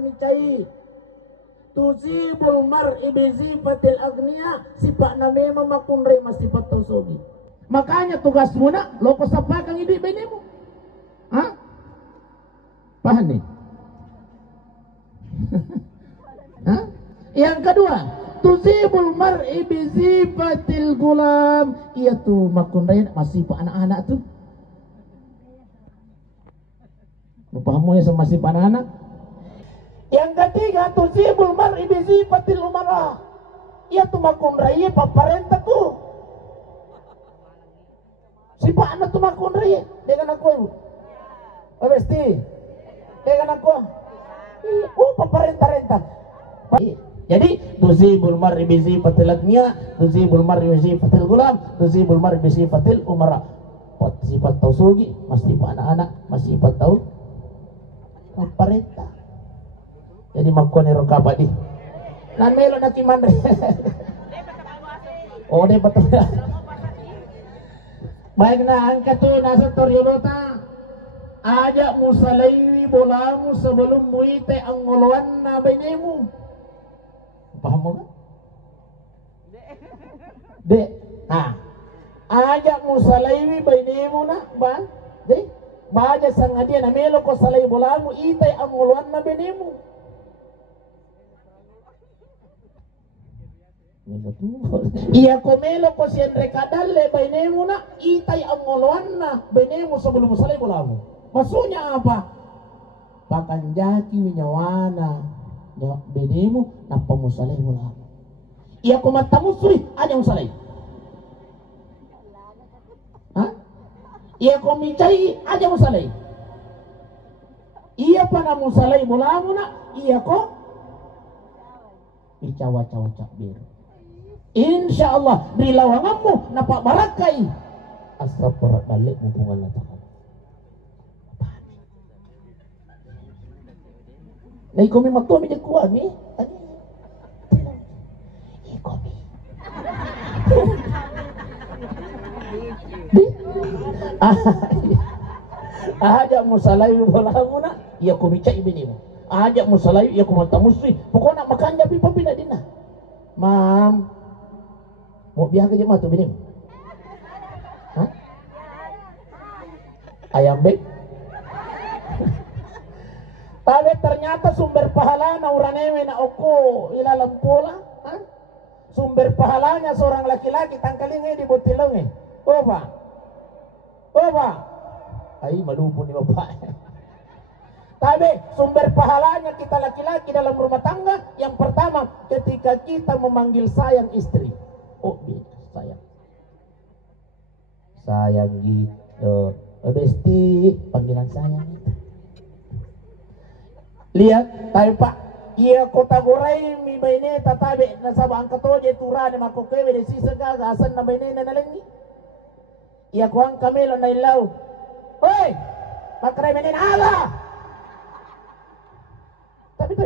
micai. Tusibul mar'i bizifatil agniya, sifat na memang makunray masifat tausogi. Makanya tugasmu nak loko sapa kang idi benemu. Ha? Paham nih? Hah? Yang kedua, tusibul mar'i bizifatil gulam. Iya tuh makunray masifat anak-anak tuh. Pahamu ya sama sifat anak-anak? Yang ketiga, tusibul mar'i bizifatil umara. Iya tuh makunray paparenta tuh. Sifat anak tuh makunray dengan aku ibu. Pasti dengan aku. Paparenta-renta. Jadi tusibul mar'i bizifatil agniya, tusibul mar'i bizifatil gulam, tusibul mar'i bizifatil umara. Sifat tausugi, masih sifat anak-anak, masih sifat tahu paparenta. Jadi makone rokapa di. Nan melo na kimandre. Oh, de betul. Baik na angkat tu nasa toryolota. Ajak musalaiwi bolamu sebelum muite ang nguluan na benemu. Paham mo kan? De. Ajak musalaiwi benemu na ba? De. Baja sangadia na melo ko salay bolamu itay ang nguluan na benemu. Iya komelo ko siyan rekadalle bainemu na itay ang ngoloan na bainemu sebelum musalay bolamu. Maksudnya apa? Pakanjaki winyawana bainemu na pamusalay bolamu. Iya ko matamusri aja musalay. Hah? Iya ko micai aja musalay. Iya pa na musalay bolamu na iya ko icawa-cawa biru. Insya Allah di lawanganmu napak barakai asap berat balik hubungan latakan. Nah ikomi matua mi kuat ni. Ikomi. Di. Ajak musalai bolamu na, iya ko bica ibinimu. Ajak musalai iya ko matamusri. Pokoknya makan jabi papina dina. Mam. Mau biar ke jemaah tu bini? Hah? Ayam bek? Tapi ternyata sumber pahala na uranewe na oko ilalam pola. Hah? Sumber pahalanya seorang laki-laki tangkalinge di botilonge. Opa. Ay malupo ni bapak. Tapi sumber pahalanya kita laki-laki dalam rumah tangga yang pertama ketika kita memanggil sayang istri. Oh, sayang gitu. Besti panggilan sayang itu. Lihat, tapi Pak, iya kota gorai mi baine tatabe na sabang katoje turane makokewe de sisa gagasan na baine na nalengi. Iya ko ang kamelo na ilaw. Hoy! Makray baine na ala. Tapi.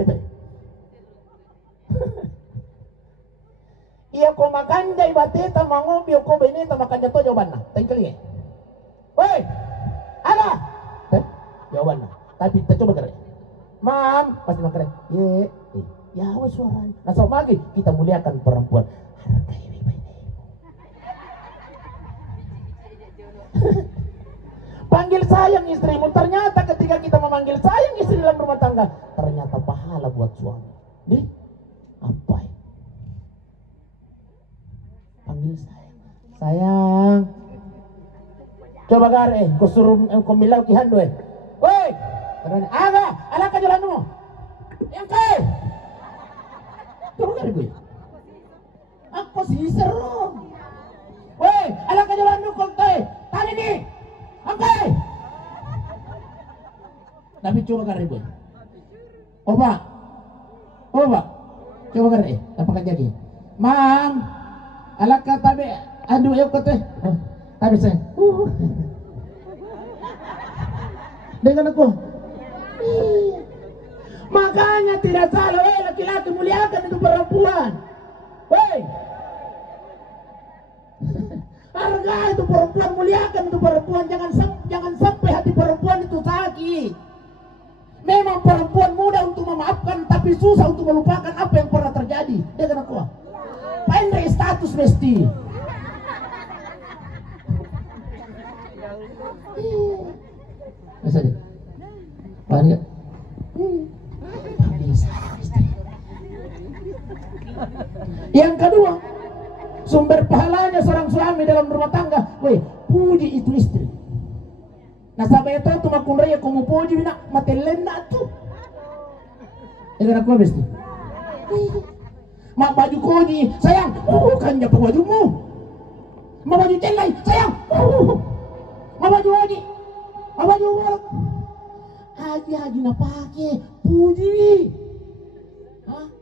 Iya ko makanja ibateta mangobi ko beneta makanja to jawaban na. Tengkali. Woi. Ala. Jawaban na. Tapi kita coba kare. Mam, pasti makare. Ya wes suara. Nah, so lagi kita muliakan perempuan. Hargai baik. Panggil sayang istrimu. Ternyata ketika kita memanggil sayang istri dalam rumah tangga, ternyata pahala buat suami. Di apa ya? Panggil sayang. Coba gare, ko suruh ko milaw ki hando eh. Woi, aga, ala ka jalan mo. Yang kay. Coba gare gue. Ako si seru. Woi, ala ka jalan mo kong tay. Tali ni. Okay. Tapi coba gare gue. Oba. Coba gare, apa kan jadi? Mam, alaka tabi aduh ya kote tabi saya dengan aku makanya tidak salah laki-laki muliakan itu perempuan harga itu perempuan muliakan itu perempuan jangan sampai hati perempuan itu sakit memang perempuan mudah untuk memaafkan tapi susah untuk melupakan apa yang pernah terjadi. Dia kena kuah. Pendek status mesti. Bisa aja. Paham nggak? Yang kedua, sumber pahalanya seorang suami dalam rumah tangga, weh, puji itu istri. Nah sampai itu tuh makun raya kamu puji nak matelen nak tuh. Jangan aku habis tuh. Mak baju koji, sayang, kan jatuh bajumu. Mak baju celai, sayang, mak baju haji, mak baju walak. Haji nak pakai puji. Hah?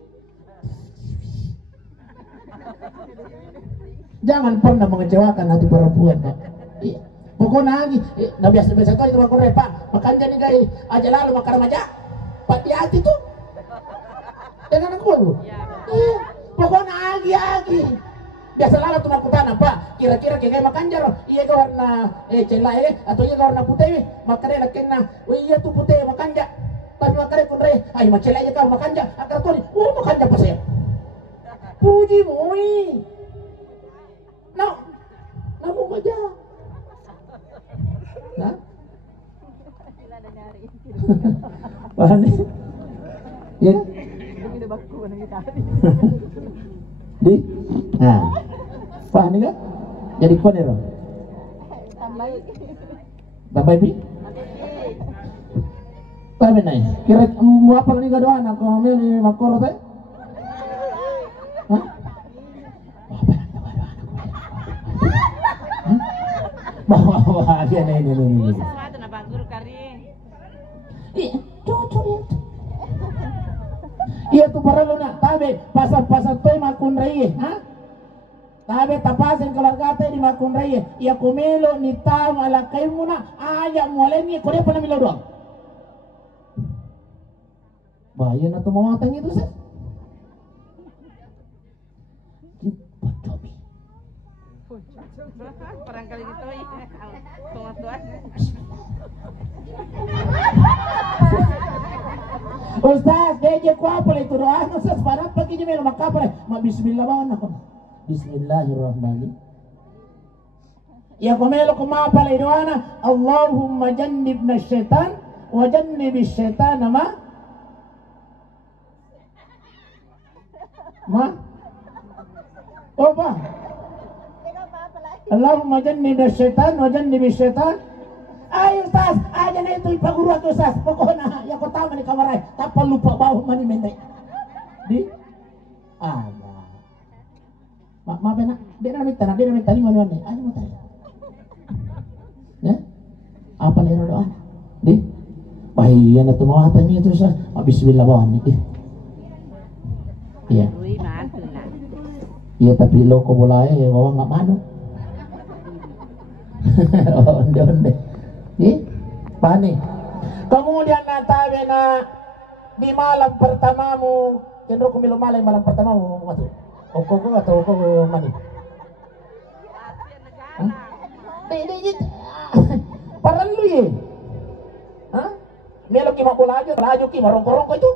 Jangan pernah mengecewakan hati perempuan, Pak. Iya. Pokoknya lagi, nah biasa kali itu makun raya, Pak. Makan jadi gay aja lalu makan remaja. Pak di hati tuh. Dengan aku lu. Iya. Pokoknya agi. Biasa lalu tuh aku tanah, Pak. Kira-kira kayak makan jaro. Iya ke warna celai atau iya ke warna putih. Makannya kena. Oh iya tuh putih makan ja. Tapi makannya pun raya. Ayo macam aja kau makan ja. Akar tuh nih. Makan ja pas ya. Puji moi. Nah, namu aja. Nah. Paham nih? Ya. Di, nah, paham nih kan? Jadi kau nih loh. Tambah bi. Paham nih? Kira mau apa nih doa anak kau milih makor teh? Hah? Bawa dia nih. Sesuatu na bagur kari. Iya, cocok ya. Iya tuh para lu nak tabe pasal toy makun raya, ha? Tabe tapasin keluarga teh di makun raya. Iya kumelo ni tam ala kay muna aya mulai ni kore pa na milo doang. Bahaya na tuh mawatang itu sih. Barangkali gitu ya. Pengatuan. Ustaz, deje ko apa itu doa Ustaz para pagi je melo makapare. Ma bismillah banget aku. Bismillahirrahmanirrahim. Ya komelo kumapa le doana Allahumma jannibna syaitan wa jannibish syaitana ma Apa? Allahumma jannibna syaitan wa jannibish syaitan. Ayo Ustaz, aja na itu ipaguru aku Ustaz. Pokoknya ya ko tama ni kamaray, tapal lupa bawah mani mendek. Di? Ada. Maaf ya nak, dia nak minta lima nih. Ayo mau tanya. Ya? Apa lero doa? Di? Bahaya na tumawa tanya itu Ustaz. Bismillah bawah nih. Iya. Iya tapi loko bolanya ya bawah nggak manu. Onde. Pani. Kemudian natabe na di malam pertamamu, cenderung kumilu malam pertamamu masuk. Oko atau oko mani. Di. Parang lu ye. Hah? Melo ki laju ki marongkorong ko itu.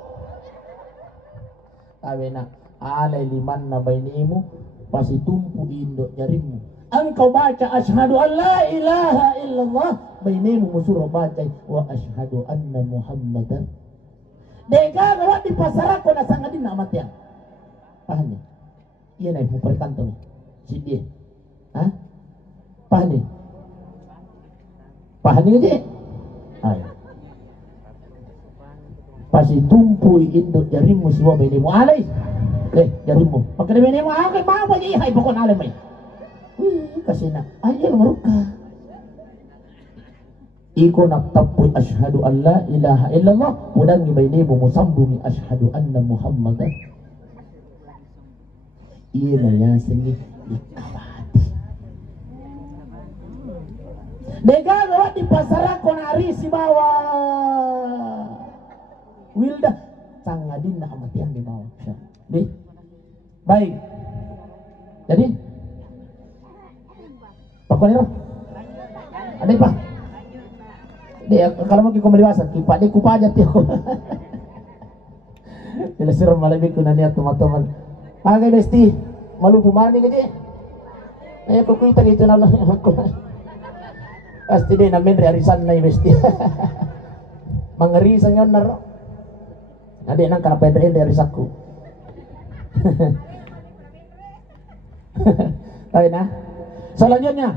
Tabe na alai liman na bainimu pasti tumpu indo jarimu. Engkau baca asyhadu an la ilaha illallah, bainimu musuh baca wa asyhadu anna muhammadan. Dega gawat di pasar ko na sangadin na matiang. Paham ya? Iya na mo perkanto. Si dia. Ha? Paham ni? Paham ni je? Ay. Pasti tumpu indo jarimu semua bainimu alai. Jarimu. Pagka bainimu akay mama ji hay pokon alai may. Kasi na ayaw maruka. Iko naktapoy asyhadu an la ilaha illallah, udang ibaynimu musambungi asyhadu anna muhammadan. Iya na ya singi ikawati. Dega gawat di pasara konari si bawa Wilda sangadin na amatian di bawah. Di. Baik. Jadi Pokoknya ada apa? Dia kalau mau kembali masa, kipak dia kupajat dia. Sila sir malabig ko na niya teman-teman. Agay besti, malu pumani ka di. Ay ko kita gitu na lang ako. Pasti din namin realisan na besti. Mangerisan yon naro. Adi nang karapedain dari saku. Tahu na? Selanjutnya,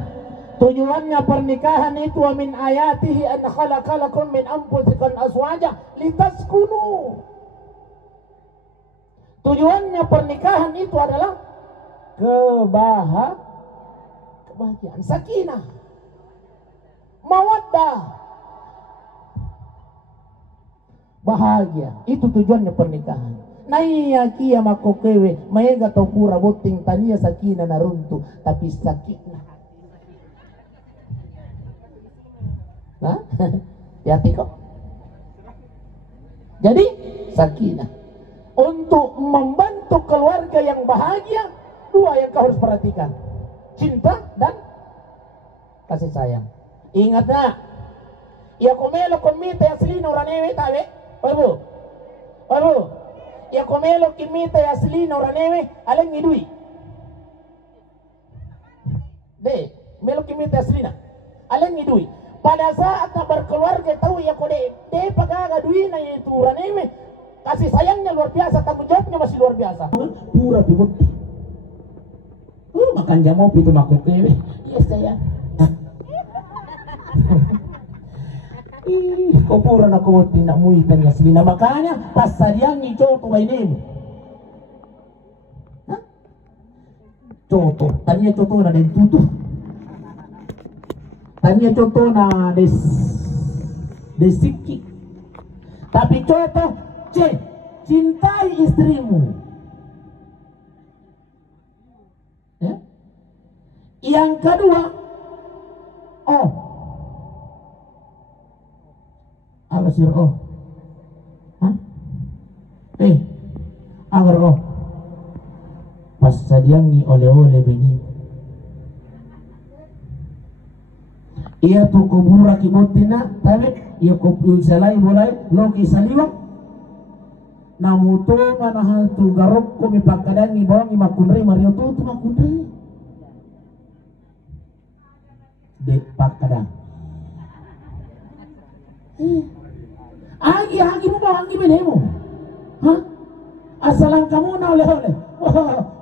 tujuannya pernikahan itu min ayatihi an khalaqalakum min anfusikum azwaja litaskunu. Tujuannya pernikahan itu adalah kebahagiaan, sakinah, mawaddah, bahagia. Itu tujuannya pernikahan. Naiya kia makokewe maega tokura boting tania sakinah naruntu tapi sakinah. Nah, hati kok. Jadi sakinah untuk membantu keluarga yang bahagia, dua yang kau harus perhatikan: cinta dan kasih sayang. Ingat nak, ya komelo komite aslino ranewe tabe, babu, ya komelo kimite aslino ranewe aleng idui. De, melo kimite aslina aleng idui. Pada saat berkeluarga tahu ya kode de pagaga dui na itu ranewe, kasih sayangnya luar biasa, tanggung jawabnya masih luar biasa. Pura pibut. Makan jamu itu makuk kewe. Iya sayang. Kau pura nak kau tidak muitan ya selina, makanya pas sayang ni coto bainemu. Coto, tanya coto na den tutu. Tanya coto na desiki. Tapi coto cintai istrimu. Ya? Yang kedua, apa sih agar pas sadiangi oleh-oleh bini. Ia tu kubura kibotina, tapi ia kubu salai mulai logi saliwa. Namuto manahal tu garok ko mipakadangi bawang imakunri mario tu makunri. De pakadang. Agi mo ba agi benemo? Ha? Asalan kamu na oleh-oleh.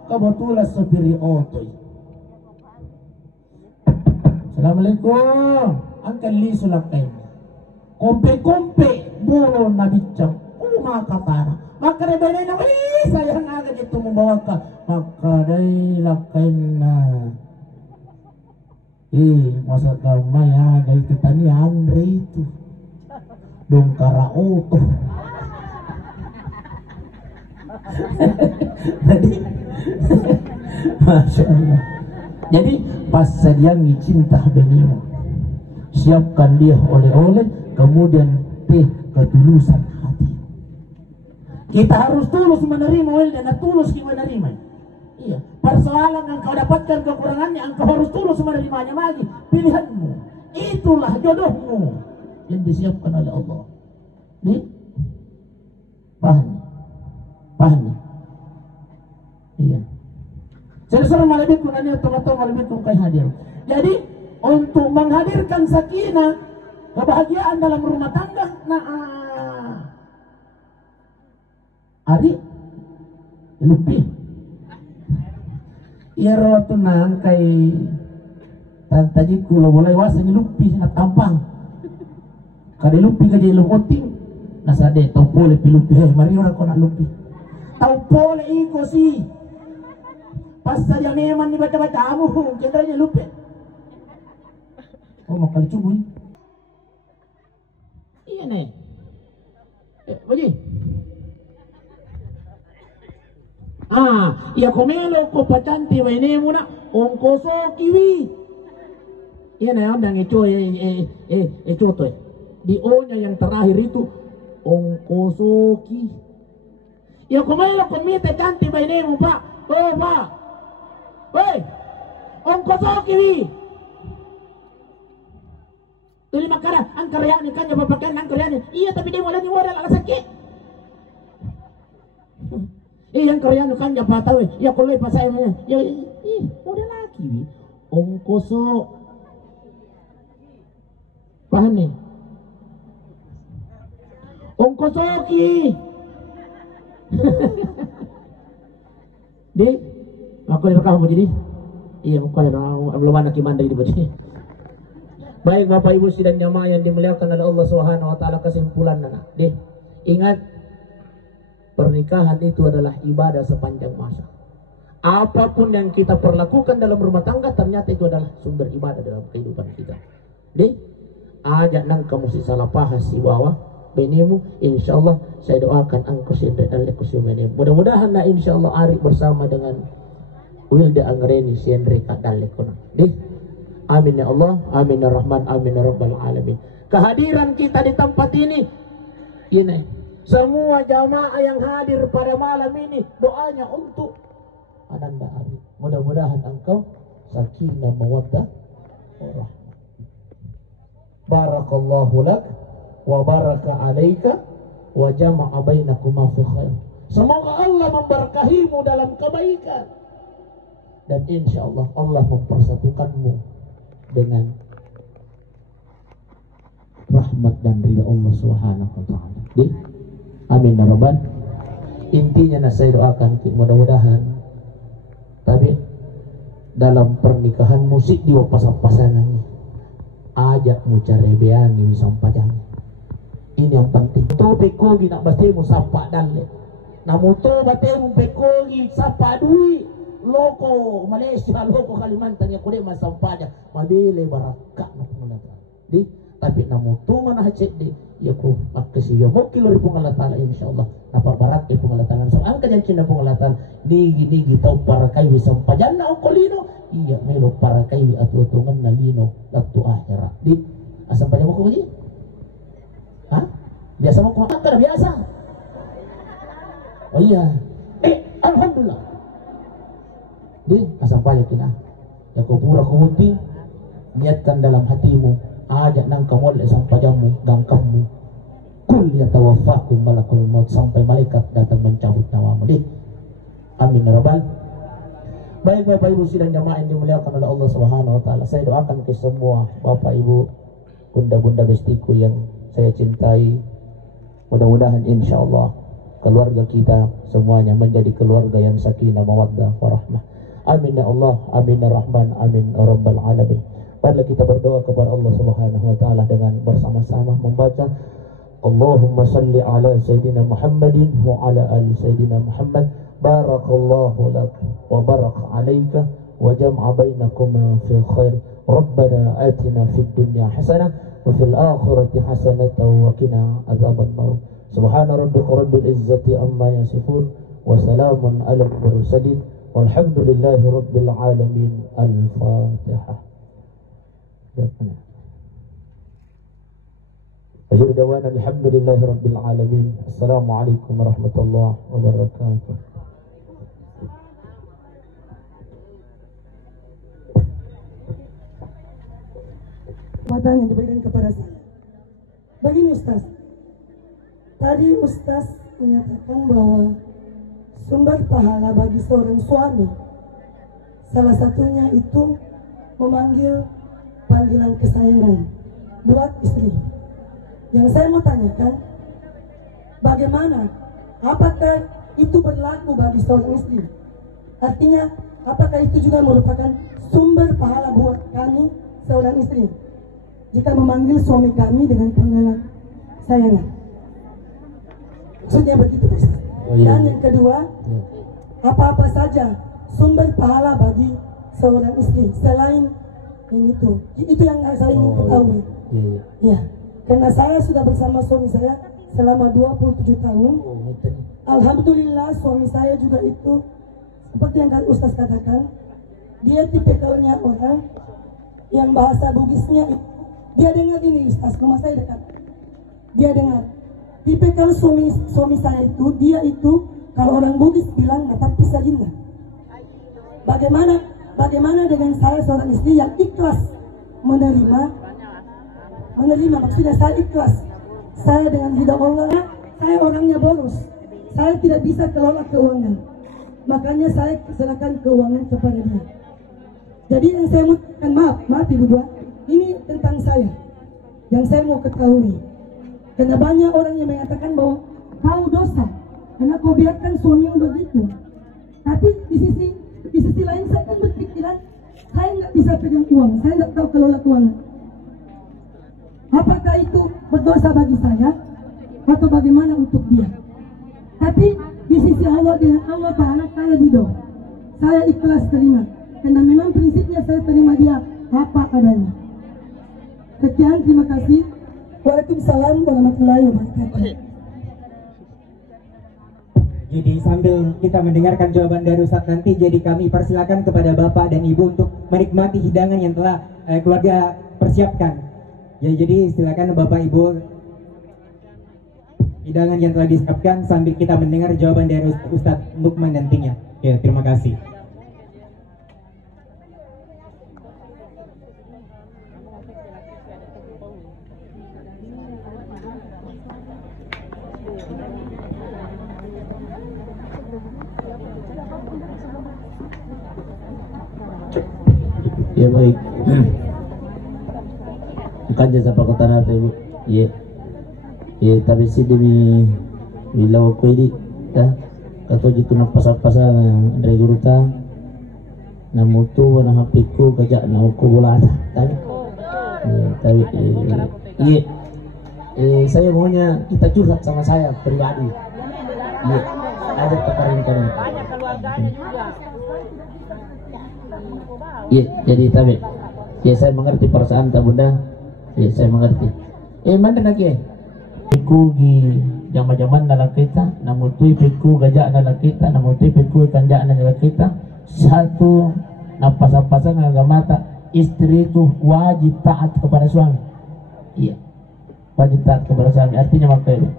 Kebetulan sopiri otoy. Assalamualaikum. Angkan li sulakay. Kompe bulo na bicam. Makapara. Maka rebelay na sayang agad ito membawa ka. Maka lakay na. Masa kamay agad ito tani Andre itu. Dongkara oto. Jadi Masya Allah. Jadi pas sadiangi cinta benimu, siapkan dia oleh-oleh, kemudian ketulusan hati. Kita harus tulus menerima dan tulus menerima. Iya, persoalan yang kau dapatkan kekurangannya, engkau harus tulus menerimanya lagi. Pilihanmu, itulah jodohmu yang disiapkan oleh Allah. Nih, paham. Iya. Sesuatu malaikat kunanya tomato malaikat kai hadir. Jadi untuk menghadirkan sakinah, kebahagiaan dalam rumah tangga, Ari lupi. Iya rawat nang kai tadi kulo mulai wasanya lupi na tampang. Kada lupi kaje lumoting. Nasade tau pole pilupi mari ora ko na lupi. Tau pole iko si. Pas saja memang dibaca-baca kamu, jenderanya lupa. Makal cubuy. Iya nih. Baji. Iya komelo ko pacanti baine muna ongkoso kiwi. Iya nih ondang itu to. Di O-nya yang terakhir itu ongkoso ki. Iya komelo komite canti baine mu Pak. Pak. Hei, ongkoso kiwi. Tuli makara, ang karyani kanya papakyan ang karyani. Iya tapi dia mulai modal ala sakit. Yang Koreano kan ya patah ya kalau pas saya ya udah lagi ongkoso paham nih ongkosoki di aku lihat kamu jadi iya muka belum anak iman dari begini. Baik Bapak Ibu sidang jamaah yang dimuliakan oleh Allah Subhanahu wa taala, kesimpulan anak deh ingat pernikahan itu adalah ibadah sepanjang masa. Apapun yang kita perlakukan dalam rumah tangga ternyata itu adalah sumber ibadah dalam kehidupan kita. Deh, ajak nang kamu si salah pahas si bawah benimu, insyaallah saya doakan engkau sendiri dan lekusumene. Mudah-mudahan na insyaallah ari bersama dengan Wilda Angreni sendiri kadal lekuna. Deh, amin ya Allah, amin ya Rahman, amin ya Rabbal alamin. Kehadiran kita di tempat ini semua jamaah yang hadir pada malam ini doanya untuk Ananda Ari. Mudah-mudahan engkau sakinah mawaddah warahmah. Barakallahu lak wa baraka alaika wa jama'a bainakuma fi khair. Semoga Allah memberkahimu dalam kebaikan dan insyaallah Allah mempersatukanmu dengan rahmat dan ridha Allah Subhanahu wa taala. Amin ya Rabbal. Intinya saya doakan mudah-mudahan tapi dalam pernikahan musik di pasangannya ajak mucare beangi misampajang. Ini yang penting. To pekogi nak batemu sapa dalle. Namu to batemu pekogi sapa dui loko Malaysia loko Kalimantan ya kude masampaja mabile barakah nak di tapi namu to mana hacet di ya ku makasi ya mokil ri Allah taala insyaallah napa barak ibu Allah taala so angka jan cina Allah taala nigi tau para kai wisampajan na okolino iya melo para kai wi atu-atungan nalino waktu akhirat di asam pada mo ko ni ha biasa mo ko akar biasa oh iya alhamdulillah di asam pada kina ya ko pura kumuti niatkan dalam hatimu ajak nang kamol sampajamu gangkammu kul yatawaffakum malakul maut sampai malaikat datang mencabut nyawamu. Amin ya Rabbal. Baik Bapak Ibu sidang jamaah yang dimuliakan oleh Allah Subhanahu wa taala, saya doakan ke semua Bapak Ibu, bunda-bunda bestiku yang saya cintai, mudah-mudahan insyaallah keluarga kita semuanya menjadi keluarga yang sakinah mawaddah warahmah. Amin ya Allah, amin ya Rahman, amin ya Rabbal alamin. Marilah kita berdoa kepada Allah Subhanahu wa taala dengan bersama-sama membaca Allahumma salli ala Sayyidina Muhammadin wa ala ali Sayyidina Muhammad. Barakallahu lak wa barak alaika wa jam'a bainakuma fi khair. Rabbana atina fid dunya hasanah wa fil akhirati hasanah wa qina adzaban nar. Subhana rabbika rabbil izzati amma yasifun wa salamun alal mursalin walhamdulillahi rabbil alamin. Al-Fatihah. Akhir dawana alhamdulillahi rabbil alamin. Assalamualaikum warahmatullahi wabarakatuh. Kesempatan yang diberikan kepada saya. Begini Ustaz, tadi Ustaz menyatakan bahwa sumber pahala bagi seorang suami salah satunya itu memanggil panggilan kesayangan buat istri. Yang saya mau tanyakan, bagaimana? Apakah itu berlaku bagi seorang istri? Artinya, apakah itu juga merupakan sumber pahala buat kami seorang istri jika memanggil suami kami dengan panggilan sayangan? Maksudnya begitu, Ustaz. Dan yang kedua, apa-apa saja sumber pahala bagi seorang istri selain yang itu yang saya ingin ketahui. Ya, karena saya sudah bersama suami saya selama 27 tahun. Alhamdulillah suami saya juga itu seperti yang Ustaz katakan, dia tipikalnya orang yang bahasa Bugisnya dia dengar ini Ustaz, rumah saya dekat. Dia dengar tipikal suami saya itu, dia itu kalau orang Bugis bilang natap pisajinnya. Bagaimana dengan saya seorang istri yang ikhlas menerima maksudnya saya ikhlas, saya dengan ridha Allah, saya orangnya boros, saya tidak bisa kelola keuangan, makanya saya serahkan keuangan kepada dia. Jadi yang saya mau katakan, maaf Ibu Dua, ini tentang saya, yang saya mau ketahui. Karena banyak orang yang mengatakan bahwa kau dosa karena kau biarkan suami yang begitu. Tapi di sisi lain saya kan berpikiran, saya nggak bisa pegang uang, saya nggak tahu kelola keuangan. Apakah itu berdosa bagi saya atau bagaimana untuk dia? Tapi di sisi Allah, dengan Allah Ta'ala saya ridho, saya ikhlas terima, karena memang prinsipnya saya terima dia apa adanya. Sekian, terima kasih. Waalaikumsalam warahmatullahi wabarakatuh. Jadi sambil kita mendengarkan jawaban dari Ustadz nanti, jadi kami persilakan kepada Bapak dan Ibu untuk menikmati hidangan yang telah keluarga persiapkan. Ya, jadi silakan Bapak Ibu, hidangan yang telah disiapkan sambil kita mendengar jawaban dari Ustadz Lukman nantinya. Ya, terima kasih. Ya baik. Bukan jasa pakotan apa Ibu. Iya. Iya, tapi sih demi bilau ko ini ya. Kato gitu na pasal-pasal dari guru ta. Na mutu na hapiku kajak na ko bulata. Tapi iya. Saya maunya kita curhat sama saya pribadi. Iya. Ada kekarin-karin. Banyak keluarganya juga. Iya, jadi tapi ya saya mengerti perasaan tak Bunda. Ya saya mengerti. Mana lagi? Piku gi zaman-zaman dalam kita, namun tu piku gajak dalam kita, namun tu piku tanjak dalam kita. Satu napas-napasan agama mata, istri itu wajib taat kepada suami. Iya, wajib taat kepada suami. Artinya apa itu?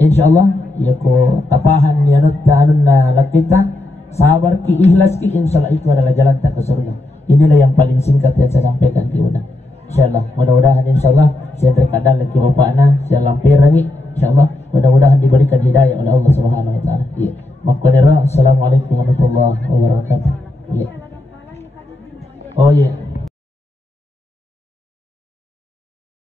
Insyaallah ya ko tapahan ya nuttanun na kita. Sabar ki, ikhlas ki, insyaallah itu adalah jalan tak ke surga. Inilah yang paling singkat yang saya sampaikan ke Bunda. Insyaallah, mudah-mudahan insyaallah saya berkadang lagi bapakna, saya lampir lagi. Insyaallah, mudah-mudahan diberikan hidayah oleh Allah Subhanahu wa taala. Iya. Makanira, assalamualaikum warahmatullahi wabarakatuh. Iya. Oh iya.